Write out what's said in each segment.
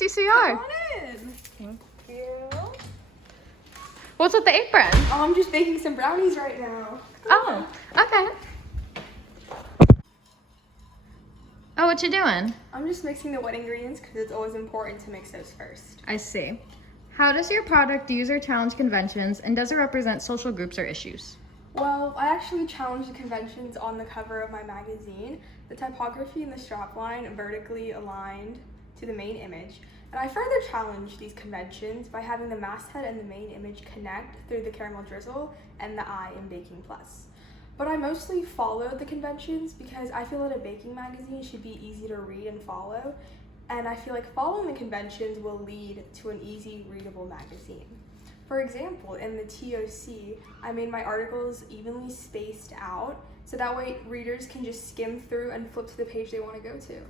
CCR. Come on in. Thank you. What's with the apron? Oh, I'm just baking some brownies right now. Oh, okay. Oh, what you doing? I'm just mixing the wet ingredients because it's always important to mix those first. I see. How does your product use or challenge conventions, and does it represent social groups or issues? Well, I actually challenged the conventions on the cover of my magazine. The typography and the strapline vertically aligned to the main image. And I further challenged these conventions by having the masthead and the main image connect through the caramel drizzle and the I in Baking Plus. But I mostly followed the conventions because I feel that a baking magazine should be easy to read and follow. And I feel like following the conventions will lead to an easy, readable magazine. For example, in the TOC, I made my articles evenly spaced out so that way readers can just skim through and flip to the page they want to go to.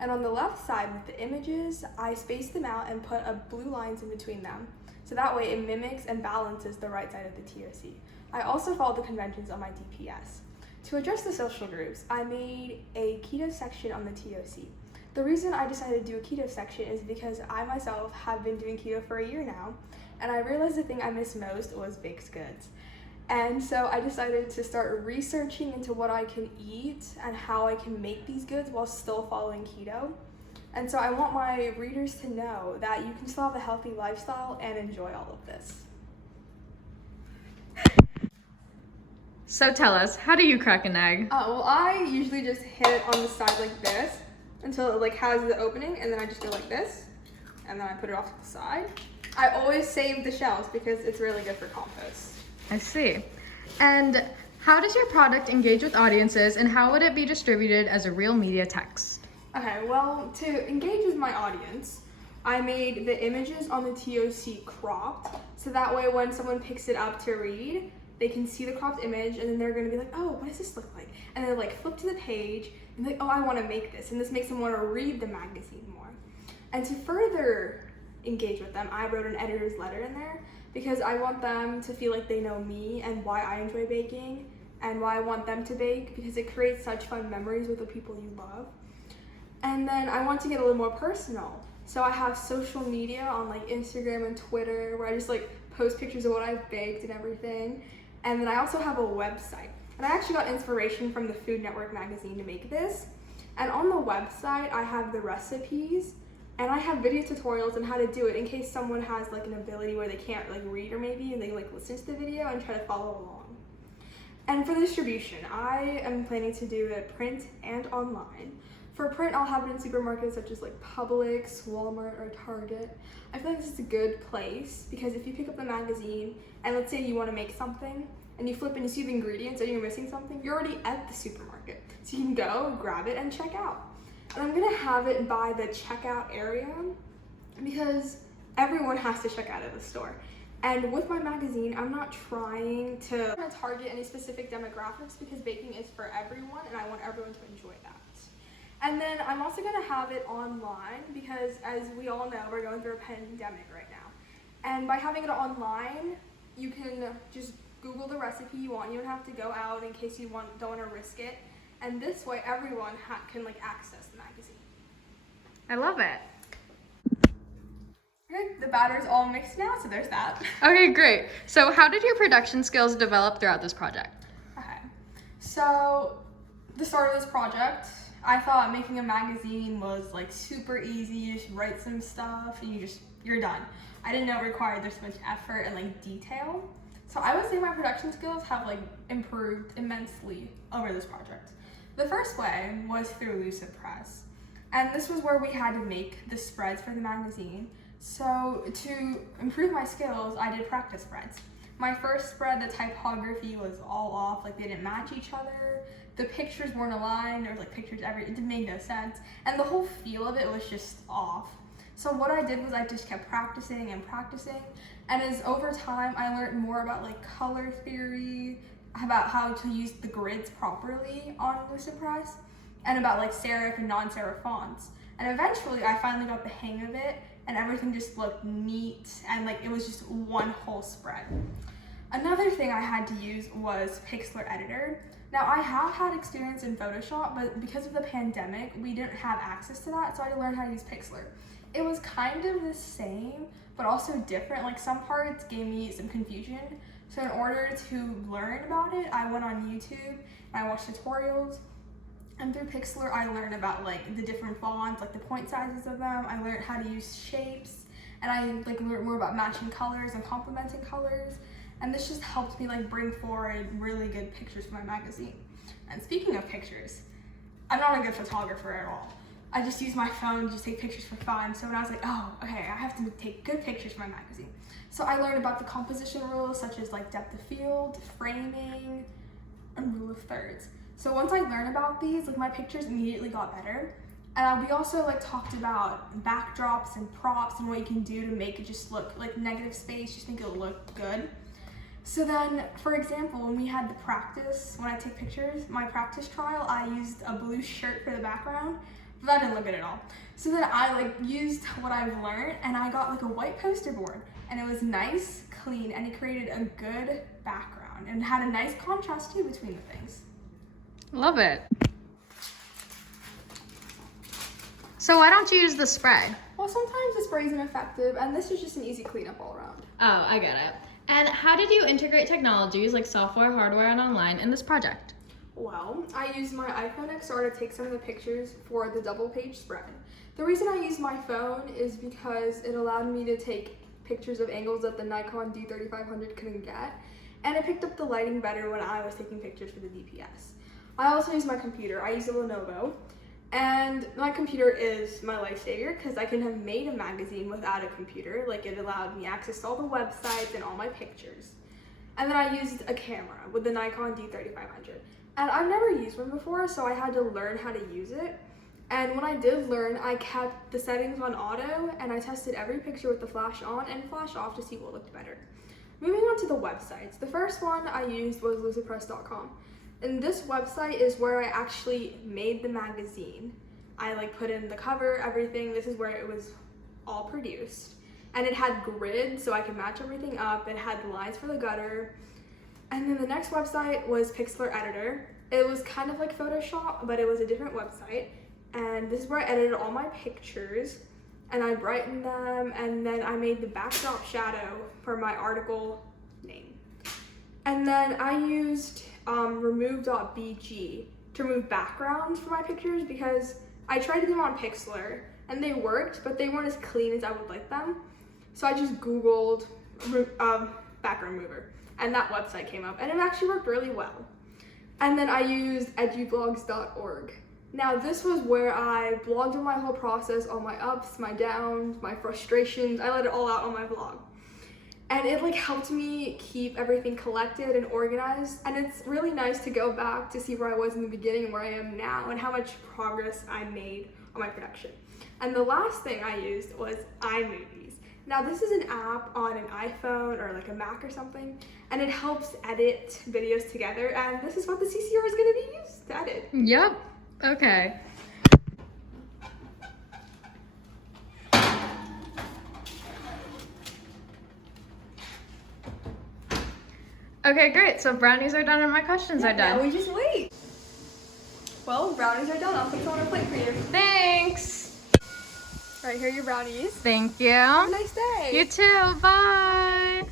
And on the left side with the images, I spaced them out and put blue lines in between them. So that way it mimics and balances the right side of the TOC. I also followed the conventions on my DPS. To address the social groups, I made a keto section on the TOC. The reason I decided to do a keto section is because I myself have been doing keto for a year now, and I realized the thing I miss most was baked goods. And so I decided to start researching into what I can eat and how I can make these goods while still following keto. And so I want my readers to know that you can still have a healthy lifestyle and enjoy all of this. So tell us, how do you crack an egg? Well, I usually just hit it on the side like this until it has the opening, and then I just go like this, and then I put it off to the side. I always save the shells because it's really good for compost. I see. And how does your product engage with audiences, and how would it be distributed as a real media text? Okay, well, to engage with my audience, I made the images on the TOC cropped, so that way when someone picks it up to read, they can see the cropped image, and then they're gonna be like, oh, what does this look like? And then like flip to the page, and like, oh, I wanna make this, and this makes them wanna read the magazine more. And to further engage with them, I wrote an editor's letter in there because I want them to feel like they know me and why I enjoy baking and why I want them to bake, because it creates such fun memories with the people you love. And then I want to get a little more personal. So I have social media on like Instagram and Twitter where I just like post pictures of what I've baked and everything. And then I also have a website. And I actually got inspiration from the Food Network magazine to make this. And on the website, I have the recipes and I have video tutorials on how to do it in case someone has like an ability where they can't like read or maybe, and they like listen to the video and try to follow along. And for the distribution, I am planning to do it print and online. For print, I'll have it in supermarkets such as like Publix, Walmart, or Target. I feel like this is a good place because if you pick up the magazine and let's say you want to make something and you flip and you see the ingredients and you're missing something, you're already at the supermarket. So you can go, grab it, and check out. And I'm gonna have it by the checkout area because everyone has to check out at the store. And with my magazine, I'm not trying to target any specific demographics because baking is for everyone and I want everyone to enjoy that. And then I'm also gonna have it online because as we all know, we're going through a pandemic right now. And by having it online, you can just Google the recipe you want. You don't have to go out in case you don't want to risk it. And this way, everyone can like access the magazine. I love it. Okay, the batter's all mixed now, so there's that. Okay, great. So how did your production skills develop throughout this project? Okay, so the start of this project, I thought making a magazine was like super easy. You just write some stuff and you're done. I didn't know it required this much effort and like detail. So I would say my production skills have like improved immensely over this project. The first way was through Lucid Press. And this was where we had to make the spreads for the magazine. So to improve my skills, I did practice spreads. My first spread, the typography was all off, like they didn't match each other. The pictures weren't aligned, there was like pictures it made no sense. And the whole feel of it was just off. So what I did was I just kept practicing and practicing. And as over time, I learned more about like color theory, about how to use the grids properly on Lucid Press, and about like serif and non-serif fonts. And eventually I finally got the hang of it and everything just looked neat and like it was just one whole spread. Another thing I had to use was Pixlr Editor. Now I have had experience in Photoshop, but because of the pandemic, we didn't have access to that, so I had to learn how to use Pixlr. It was kind of the same, but also different. Like some parts gave me some confusion. So in order to learn about it, I went on YouTube and I watched tutorials. And through Pixlr, I learned about like the different fonts, like the point sizes of them. I learned how to use shapes, and I like learned more about matching colors and complementing colors. And this just helped me like bring forward really good pictures for my magazine. And speaking of pictures, I'm not a good photographer at all. I just use my phone to just take pictures for fun. So when I was like, oh, okay, I have to take good pictures for my magazine. So I learned about the composition rules, such as like depth of field, framing, and rule of thirds. So once I learned about these, like my pictures immediately got better. And we also like talked about backdrops and props and what you can do to make it just look like negative space, just make it look good. So then, for example, when we had the practice, when I take pictures, my practice trial, I used a blue shirt for the background, but that didn't look good at all. So then I like used what I've learned and I got like a white poster board, and it was nice, clean, and it created a good background and had a nice contrast too between the things. Love it. So why don't you use the spray? Well, sometimes the spray isn't effective, and this is just an easy cleanup all around. Oh, I get it. And how did you integrate technologies like software, hardware, and online in this project? Well, I used my iPhone XR to take some of the pictures for the double page spread. The reason I used my phone is because it allowed me to take pictures of angles that the Nikon D3500 couldn't get, and it picked up the lighting better when I was taking pictures for the DPS. I also use my computer. I use a Lenovo, and my computer is my lifesaver because I couldn't have made a magazine without a computer. Like, it allowed me access to all the websites and all my pictures. And then I used a camera with the Nikon D3500. And I've never used one before, so I had to learn how to use it. And when I did learn, I kept the settings on auto, and I tested every picture with the flash on and flash off to see what looked better. Moving on to the websites. The first one I used was lucidpress.com. And this website is where I actually made the magazine. I like put in the cover, everything. This is where it was all produced. And it had grids so I could match everything up. It had lines for the gutter. And then the next website was Pixlr Editor. It was kind of like Photoshop, but it was a different website. And this is where I edited all my pictures, and I brightened them, and then I made the backdrop shadow for my article name. And then I used remove.bg to remove backgrounds for my pictures because I tried to do them on Pixlr and they worked, but they weren't as clean as I would like them. So I just Googled background remover, and that website came up, and it actually worked really well. And then I used edublogs.org. Now this was where I blogged on my whole process, all my ups, my downs, my frustrations. I let it all out on my blog. And it like helped me keep everything collected and organized. And it's really nice to go back to see where I was in the beginning and where I am now and how much progress I made on my production. And the last thing I used was iMovies. Now this is an app on an iPhone or like a Mac or something, and it helps edit videos together. And this is what the CCR is gonna be used to edit. Yep, okay. Okay, great. So brownies are done and my questions are done. Now we just wait. Well, brownies are done. I'll put them on a plate for you. Thanks. All right, here are your brownies. Thank you. Have a nice day. You too. Bye.